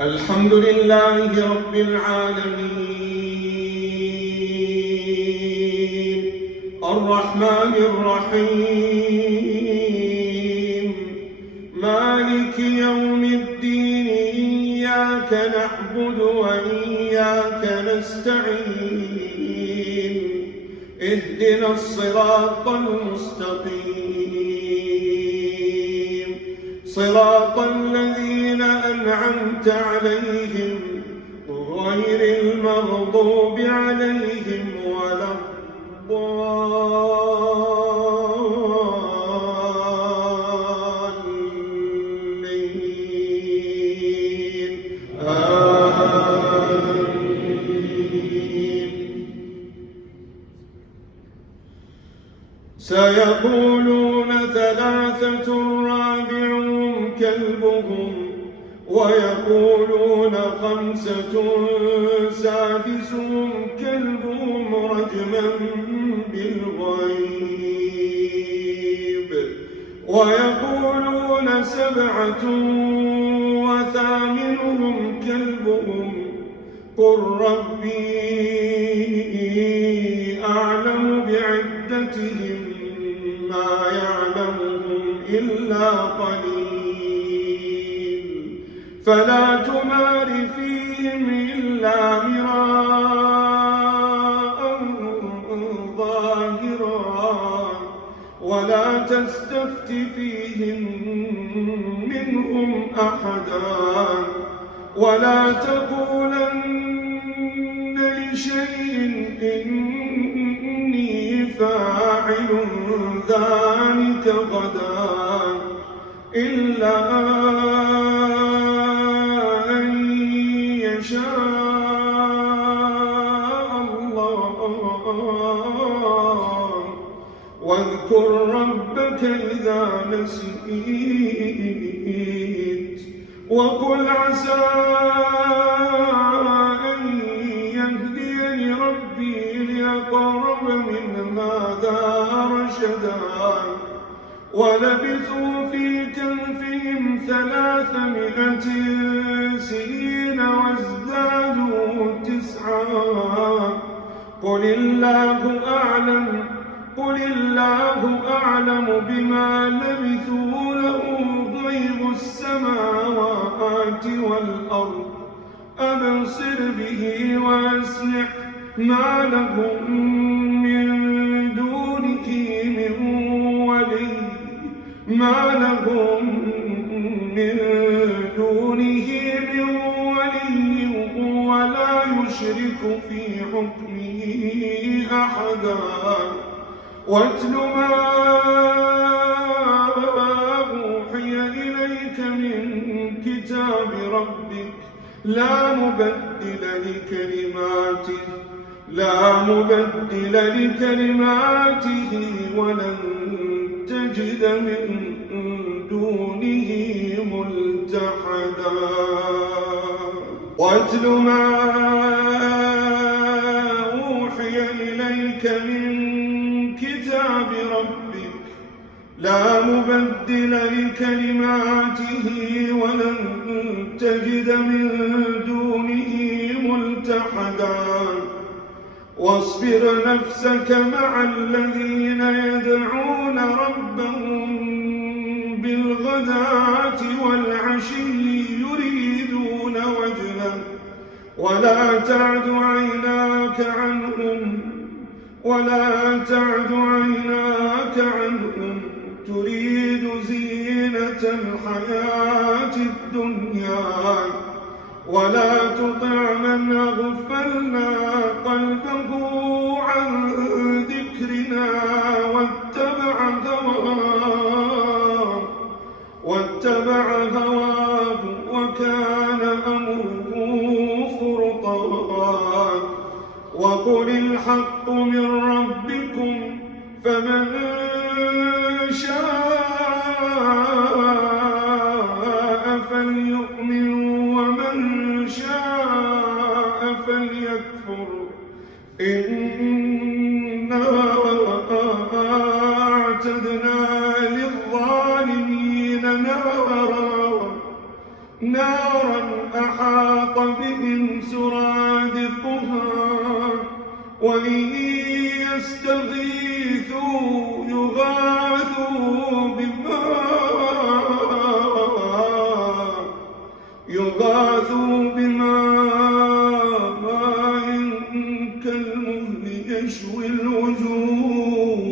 الحمد لله رب العالمين الرحمن الرحيم مالك يوم الدين إياك نعبد وإياك نستعين اهدنا الصراط المستقيم صراط الذين أنعمت عليهم غير المغضوب عليهم ولا الضالين آمين. سيقولون ثلاثة رابعهم كلبهم ويقولون خمسة سادسهم كلبهم رجما بالغيب ويقولون سبعة وثامنهم كلبهم قل ربي أعلم بعدتهم ما يعلمهم إلا قليل فلا تمار فيهم إلا مراء ظاهرا ولا تستفت فيهم منهم أحدا ولا تقولن لشيء إني فاعل ذلك غدا إلا أن يشاء الله واذكر ربك إذا نسيت وقل عسى أن يهديني ربي لأقرب من هذا رشدا ولبثوا في كهفهم 300 سنين وازدادوا 9 قل الله أعلم بما لبثوا له غيب السماوات والأرض أبصر به وأسمع ما لهم من دونه من ولي ولا يشرك في حكمه أحدا واتل ما أوحي إليك من كتاب ربك لا مبدل لكلماته ولن تجد من دونه ملتحدا واتل ما أوحي إليك من كتاب ربك لا مبدل لكلماته ولن تجد من دونه ملتحدا واصبر نفسك مع الذين يدعون ربهم بالغداة والعشي يريدون وجهه ولا تعد عيناك عنهم تريد زينة الحياة الدنيا ولا تطع من أغفلنا قلبه عن ذكرنا واتبع هواه وكان أمره فرطا وقل الحق من ربكم فمن شاء فليؤمن ومن شاء فليكفر إنا أعتدنا للظالمين نارا وإن يستغيثوا يغاثوا بماء كالمهل يشوي الوجوه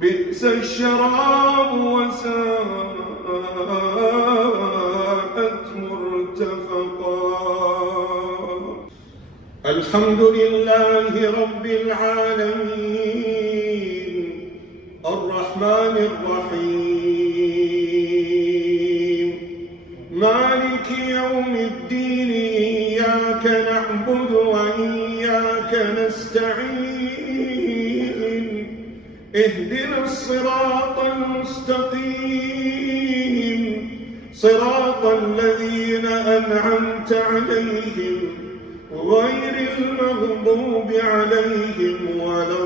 بئس الشراب وساءت مرتفقا. الحمد لله رب العالمين الرحمن الرحيم مالك يوم الدين إياك نعبد وإياك نستعين اهدنا الصراط المستقيم صراط الذين أنعمت عليهم غير المغضوب عليهم ولا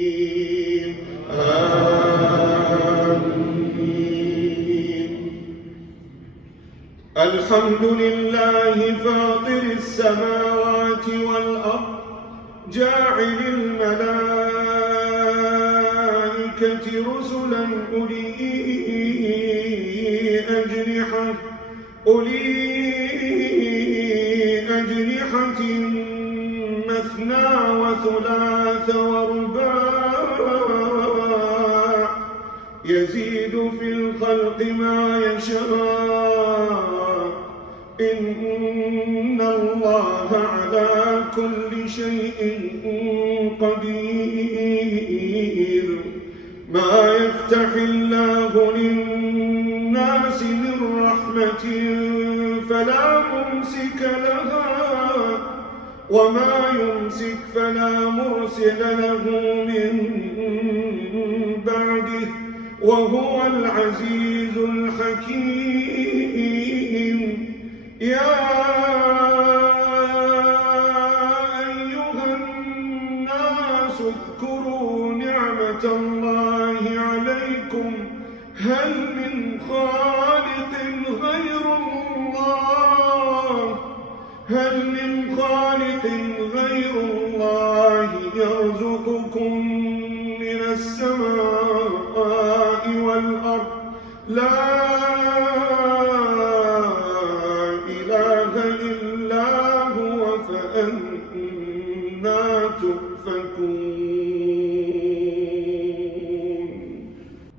الضالين آمين. الحمد لله فاطر السماوات والأرض جاعل الملائكة رسلا أولي أجنحة مثنى وثلاث ورباع يزيد في الخلق ما يشاء إن الله على كل شيء قدير. ما يفتح الله للناس من رحمة فلا ممسك لها وما يمسك فلا مرسل له من بعده وهو العزيز الحكيم. يا أيها الناس اذكروا نعمة الله عليكم هل من خالق غير الله يرزقكم من السماء والأرض لا إله إلا هو فأنى تؤفكون.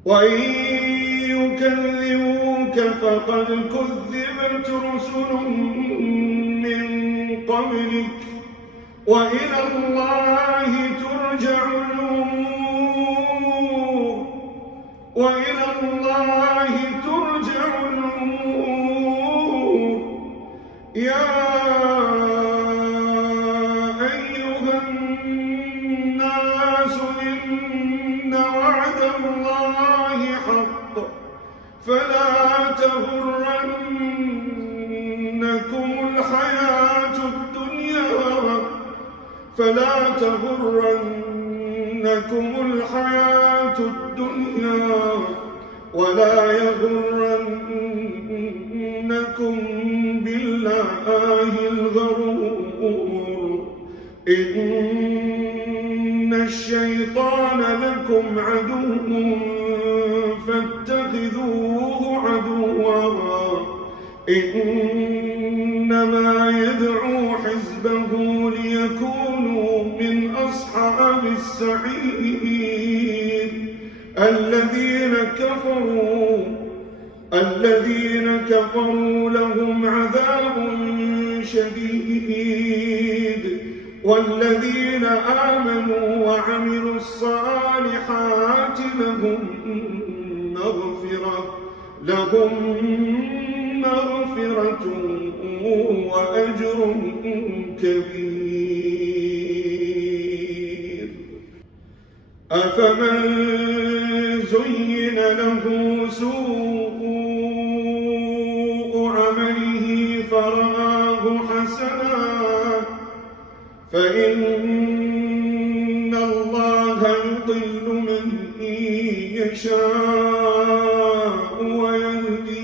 وإن يكذبوك فقد كذبت رسل من قبلك وإلى الله ترجع الأمور. يا أيها الناس إن وعد الله حق فلا تغرنكم الحياة الدنيا ولا يغرنكم بالله الغرور. إن الشيطان لكم عدو فاتخذوه عدوا إنما يدعو حزبه ليكونوا من أصحاب السعير. الذين كفروا لهم عذاب شديد والذين آمنوا وعملوا الصالحات لهم مغفرة وأجر كبير. أفمن زين له سوء عمله فرآه حسنا فإن الله يضل من يشاء ويهدي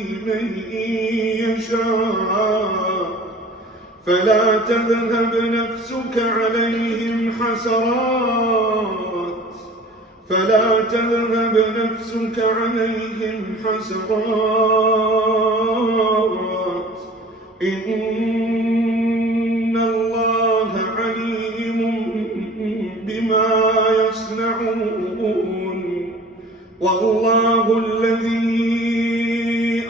فلا تذهب نفسك عليهم حسرات إن الله عليم بما يصنعون والله الذي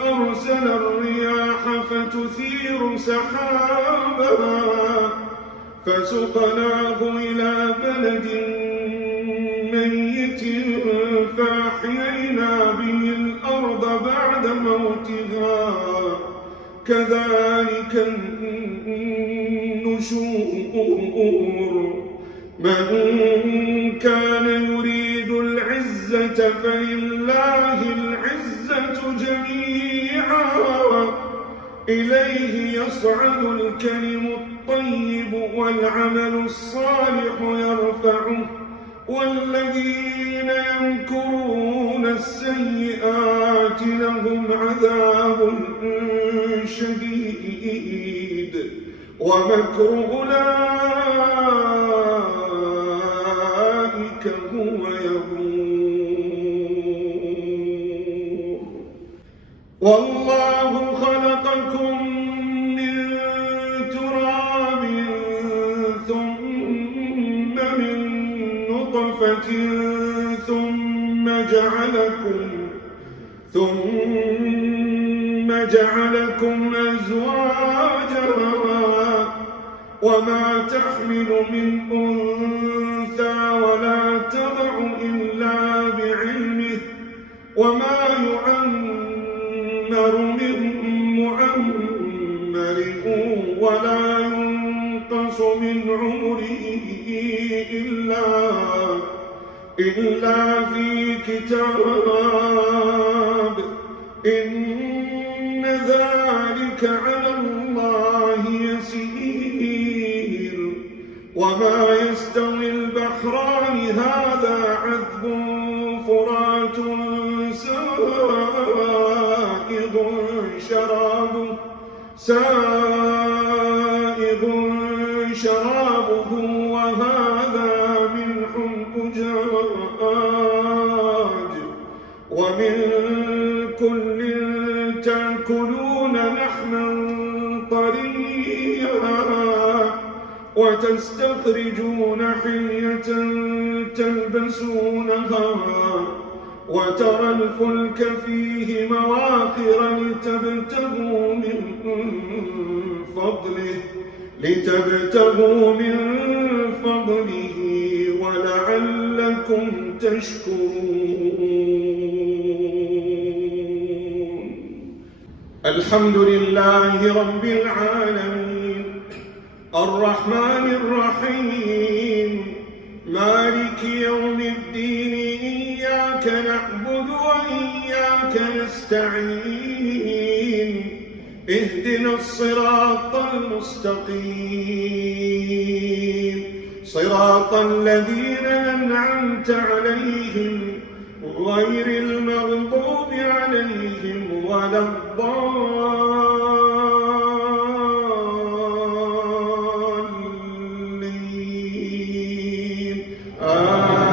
أرسل الرياح فتثير سحابا فسقناه إلى بلد ميت فأحيينا به الأرض بعد موتها كذلك النشور من كان يريد العزة فلله العزة جميعا إليه يصعد الكلم الطيب والعمل الصالح يرفعه والذين يمكرون السيئات لهم عذاب شديد ومكر أولئك هو يبور والله خلقكم من تراب ثم من نطفة ثم جعلكم أزواجا وما تحمل من أنثى ولا تضع إلا بعلمه وما يعمر من معمر ولا ينقص من عمره إلا في كتاب إن ذلك على الله يسير وما يستوي البحران هذا عذب فرات سائغ شرابه وهذا ملح أجاج ومن كل تأكلون لحما طريا وتستخرجون حلية تلبسونها وترى الفلك فيه مواخر لتبتغوا من فضله ولعلكم تشكرون الحمد لله رب العالمين الرحمن الرحيم مالك يوم الدين إياك نعبد وإياك نستعين اهدنا الصراط المستقيم صراط الذين أنعمت عليهم غير المغضوب عليهم ولا الضالين آمين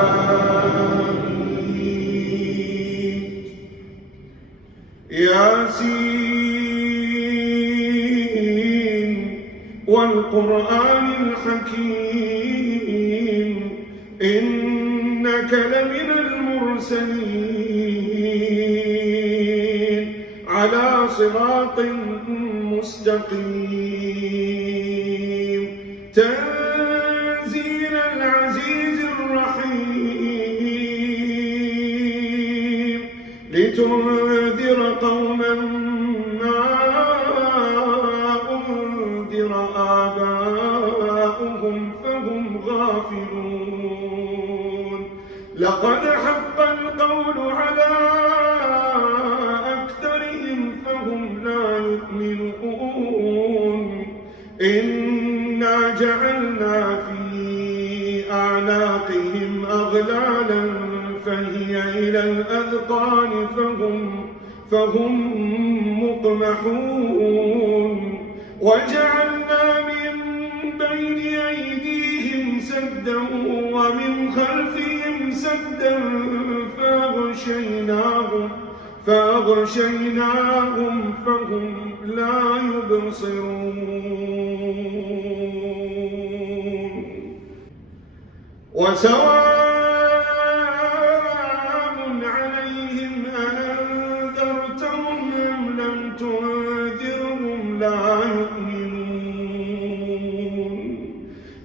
ياسين والقرآن الحكيم إنك لمن المرسلين على صراط مستقيم تنزيل العزيز الرحيم لتنذر قوما ما أنذر آباؤهم فهم غافلون لقد حق القول على أكثرهم فهم لا يؤمنون إنا جعلنا في أعناقهم أغلالا فهي إلى الأذقان فهم مقمحون وجعلنا من بين أيديهم سدا ومن خلفهم سدا فأغشيناهم فهم لا يبصرون وسواء عليهم أأنذرتهم أم لم تنذرهم لا يؤمنون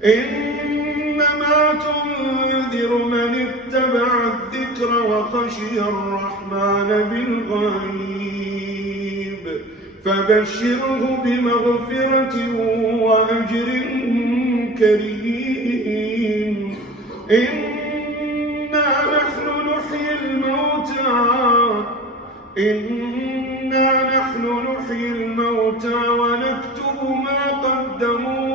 إنما تنذر من اتبع الذكر وخشي الرحمن بالغيب فبشره بمغفرة وأجر كريم إنا نحن نحيي الموتى ونكتب ما قدموا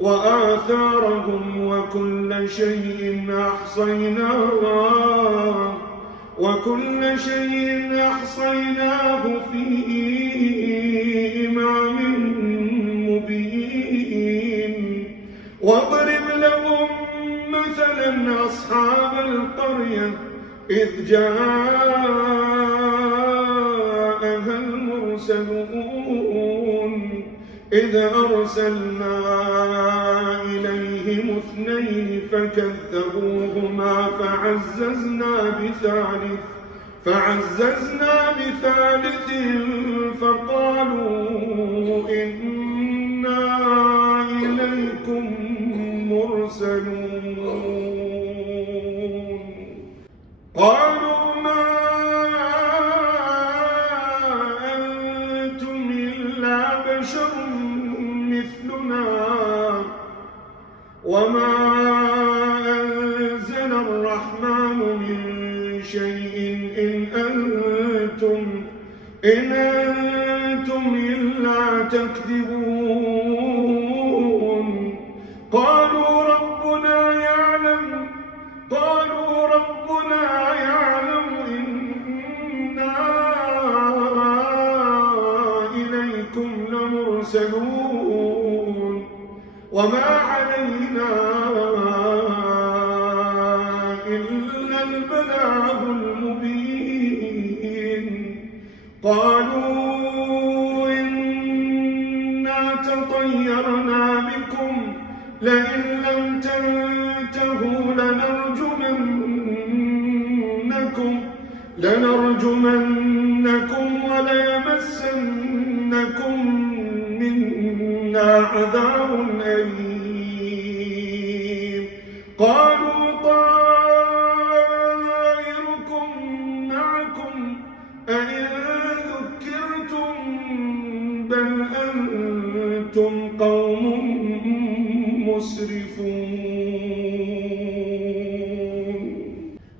وآثارهم وكل شيء أحصيناه في إمام مبين واضرب لهم مثلا أصحاب القرية إذ جاءها المرسلون إذ أرسلنا إليهم 2 فكذبوهما فعززنا بثالث فقالوا إنا إليكم مرسلون قالوا ما أنتم إلا بشر مثلنا وما أنزل الرحمن من شيء إن أنتم إلا تكذبون قالوا ربنا يعلم إنا إليكم لمرسلون وما علينا إلا البلاغ المبين قالوا إنا تطيرنا بكم لئن لم تنتهوا لنرجمنكم وليمسنكم منا عذاب أليم قالوا طائركم معكم أئن ذكرتم بل أنتم قوم مسرفون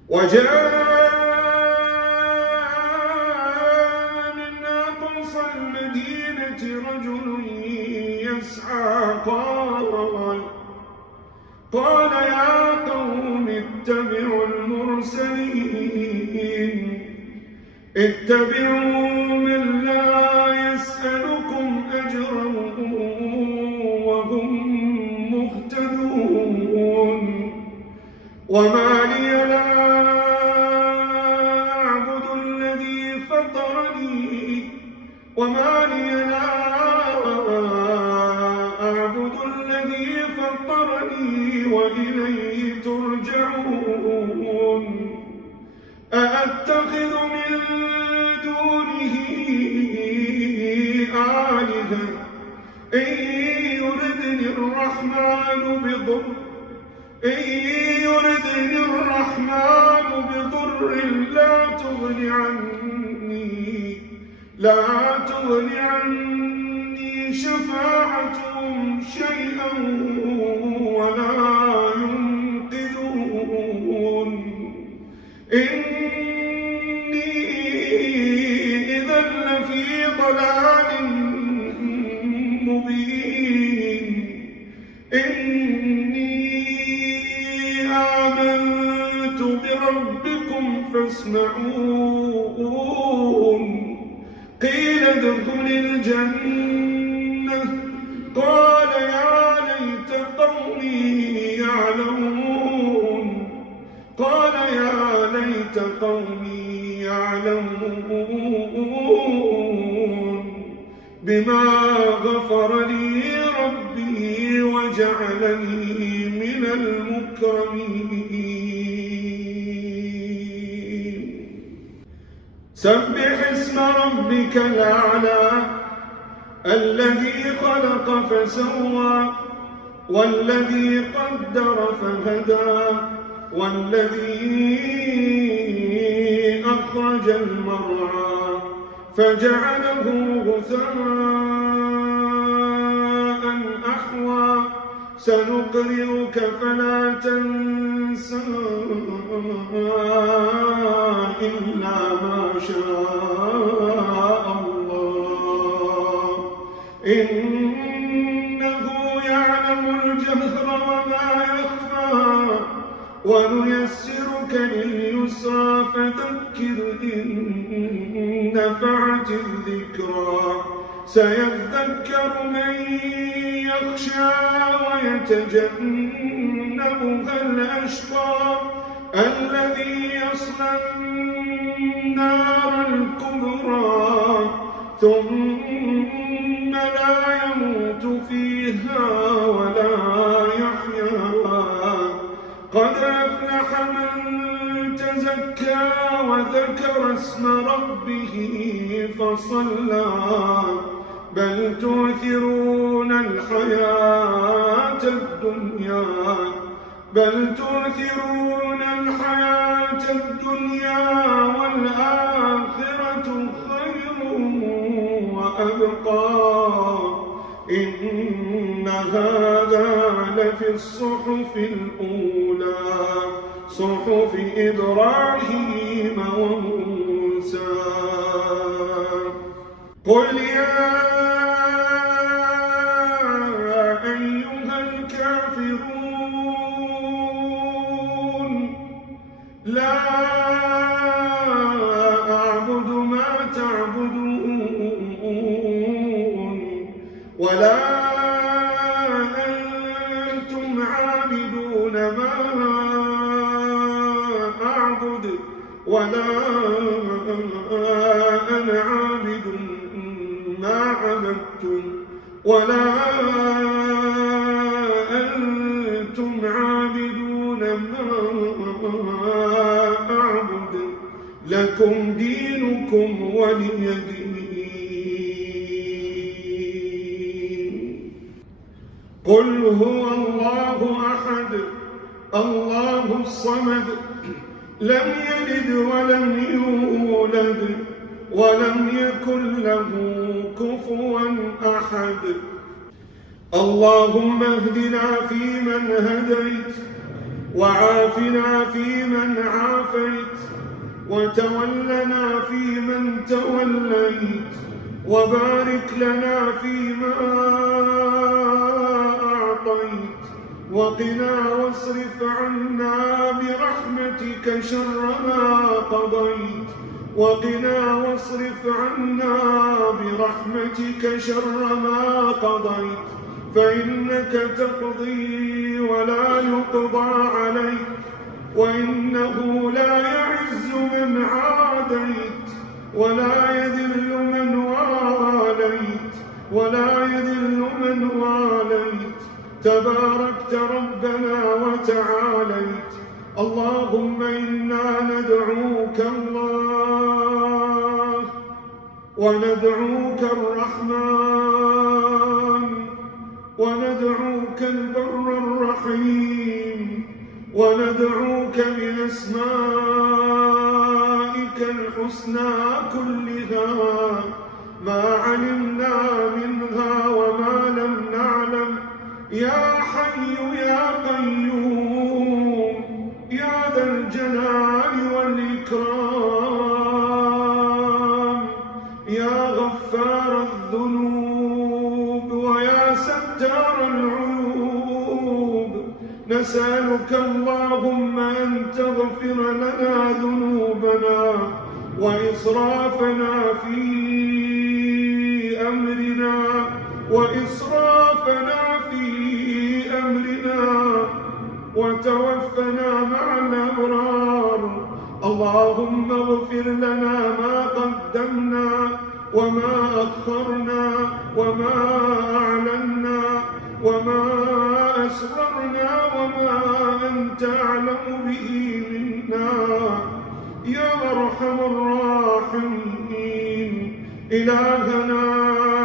وجاء من أقصى المدينة رجل يسعى قال يا قوم اتبعوا المرسلين اتبعوا من لا يسألكم أجرا وهم مهتدون وما لي لا أعبد الذي فطرني وإليه ترجعون أأتخذ من دونه آلهة إن يردني الرحمن بضر لا تغن عني شفاعتهم شيئا ولا ينقذون إني إذا لفي ضلال مبين إني آمنت بربكم فاسمعون قيل ادخل الجنة قال يا ليت قومي يعلمون قال يا ليت قومي يعلمون بما غفر لي ربي وجعلني من المكرمين سبح اسم ربك الأعلى الذي خلق فسوى والذي قدر فهدى والذي أخرج المرعى فجعله غثاء أحوى سنقرئك فلا تنسى إلا ما شاء الله إنه يعلم الجهر وما يخفى ونيسرك لليسرى فذكر إن نفعت الذكرى سيذكر من يخشى ويتجنبها الأشقى الذي يصلى النار الكبرى ثم لا يموت فيها ولا يحيا قد أفلح من تزكى وذكر اسم ربه فصلى بل تؤثرون الحياة الدنيا والآخرة خير وأبقى إن هذا لفي الصحف الأولى صحف إبراهيم وموسى قل يا أيها الكافرون لا أعبد ما تعبدون ولا أنتم عابدون ما أعبد ولا أنا عابد ما عبدتم ولا أنتم عابدون ما أعبد لكم دينكم ولي دين قل هو الله أحد الله الصمد لم يلد ولم يولد ولم يكن له كفوا أحد اللهم اهدنا فيمن هديت وعافنا فيمن عافيت وتولنا فيمن توليت وبارك لنا فيما أعطيت وقنا واصرف عنا برحمتك شر ما قضيت وقنا واصرف عنا برحمتك شر ما قضيت فإنك تقضي ولا يقضى عليك وإنه لا يعز من عاديت ولا يذل من واليت تباركت ربنا وتعاليت اللهم إنا ندعوك الله وندعوك الرحمن وندعوك البر الرحيم وندعوك من أسمائك الحسنى كلها ما علمنا منها وما لم نعلم يا حي يا قيوم يا ذا الجلال والإكرام يا غفار الذنوب ويا ستار العيوب نسألك اللهم أن تغفر لنا ذنوبنا وإسرافنا في أمرنا وإسرافنا وتوفنا مع الأبرار. اللهم اغفر لنا ما قدمنا وما أخرنا وما أعلنا وما أسررنا وما أنت أعلم به منا يا أرحم الراحمين. إلهنا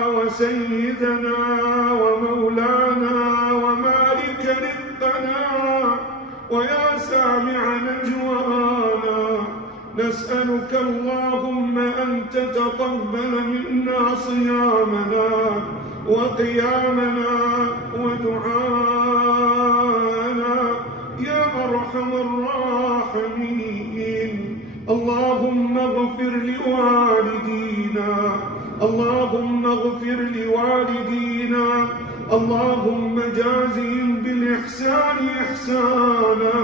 وسيدنا ومولانا ومالك رزقنا ويا سامع نجوانا، نسألك اللهم أن تتقبل منا صيامنا وقيامنا ودعاءنا يا أرحم الراحمين. اللهم اغفر لوالدينا، اللهم اغفر لوالدينا، اللهم جازهم بالإحسان إحسانا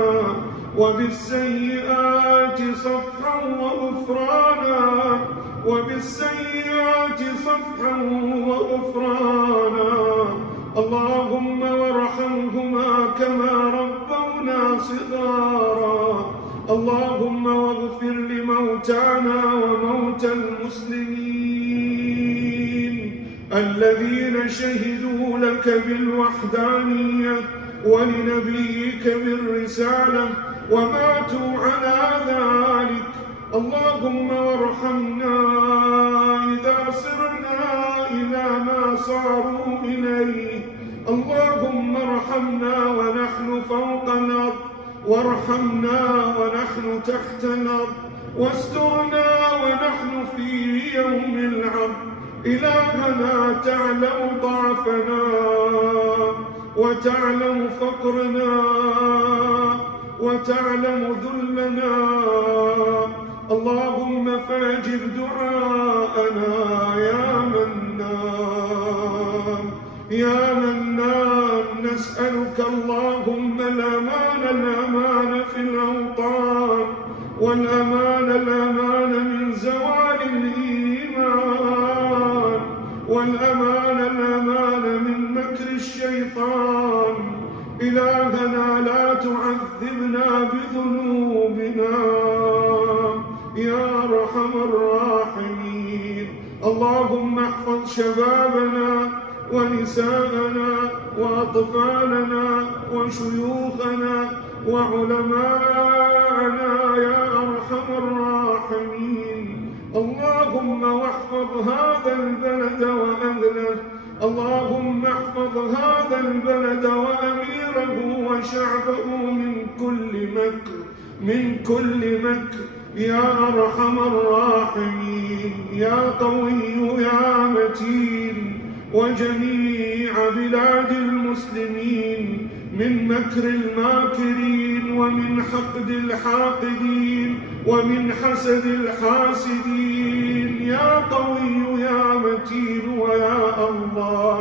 وبالسيئات صفحا وغفرانا، وبالسيئات صفحا وغفرانا. اللهم وارحمهما كما ربونا صغارا. اللهم واغفر لموتانا وموتى المسلمين الذين شهدوا لك بالوحدانية ولنبيك بالرسالة وماتوا على ذلك. اللهم وارحمنا إذا صرنا إلى ما صاروا إليه. اللهم ارحمنا ونحن فوق الأرض، وارحمنا ونحن تحت الأرض، واسترنا ونحن في يوم العرض. إلهنا تعلم ضعفنا وتعلم فقرنا وتعلم ذلنا. اللهم فاجب دعاءنا يا منان يا منان. نسألك اللهم الأمان في الأوطان، والأمان من زوال الإيمان، والأمان من مكر الشيطان. إلهنا لا تعذبنا بذنوبنا يا أرحم الراحمين. اللهم احفظ شبابنا ونساءنا وأطفالنا وشيوخنا وعلماءنا يا أرحم الراحمين. اللهم واحفظ هذا البلد وأهله. اللهم احفظ هذا البلد وأميره وشعبه من كل مكر يا أرحم الراحمين. يا قوي يا متين. وجميع بلاد المسلمين من مكر الماكرين ومن حقد الحاقدين ومن حسد الحاسدين يا قوي يا متين ويا الله.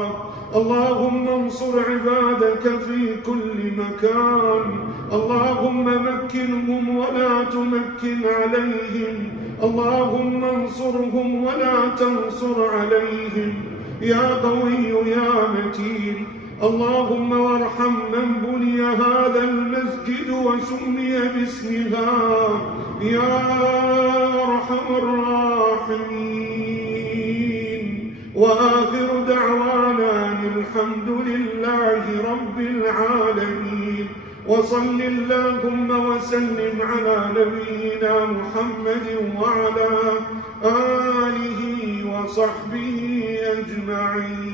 اللهم انصر عبادك في كل مكان. اللهم مكنهم ولا تمكن عليهم. اللهم انصرهم ولا تنصر عليهم يا قوي يا متين. اللهم وارحم من بني هذا المسجد وسمي باسمها يا أرحم الراحمين. وآخر دعوانا الحمد لله رب العالمين. وصل اللهم وسلم على نبينا محمد وعلى آله وصحبه أجمعين.